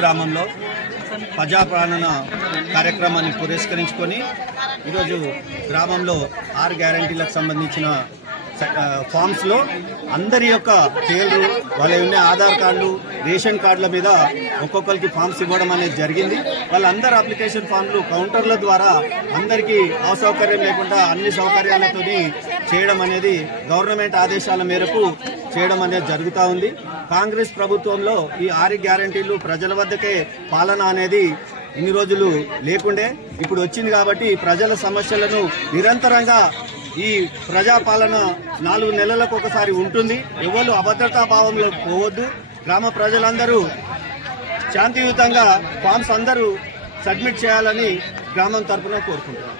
గ్రామంలో ప్రజాపాలన కార్యక్రమాన్ని పురస్కరించుకొని ఈరోజు గ్రామంలో 6 గ్యారంటీలకు సంబంధించిన ఫామ్స్ లో అందరి యొక్క పేర్లు వాళ్ళ ఉన్న ఆధార్ కార్డులు రేషన్ కార్డుల మీద ఒక్కొక్కరికి ఫామ్స్ ఇవ్వడం అనేది జరిగింది. వాళ్ళందరూ అప్లికేషన్ ఫామ్లు కౌంటర్ల ద్వారా అందరికీ అసౌకర్యం లేకుండా అన్ని సౌకర్యాలతో చేయడం అనేది గవర్నమెంట్ ఆదేశాల మేరకు చేయడం అనేది జరుగుతూ ఉంది. కాంగ్రెస్ ప్రభుత్వంలో ఈ 6 గ్యారంటీలు ప్రజల వద్దకే పాలన అనేది ఇన్ని రోజులు లేకుండే ఇప్పుడు వచ్చింది కాబట్టి ప్రజల సమస్యలను నిరంతరంగా ఈ ప్రజాపాలన 4 నెలలకు ఒకసారి ఉంటుంది. ఎవరు అభద్రతా భావంలో పోవద్దు. గ్రామ ప్రజలందరూ శాంతియుతంగా ఫామ్స్ అందరూ సబ్మిట్ చేయాలని గ్రామం తరఫున కోరుకుంటున్నాం.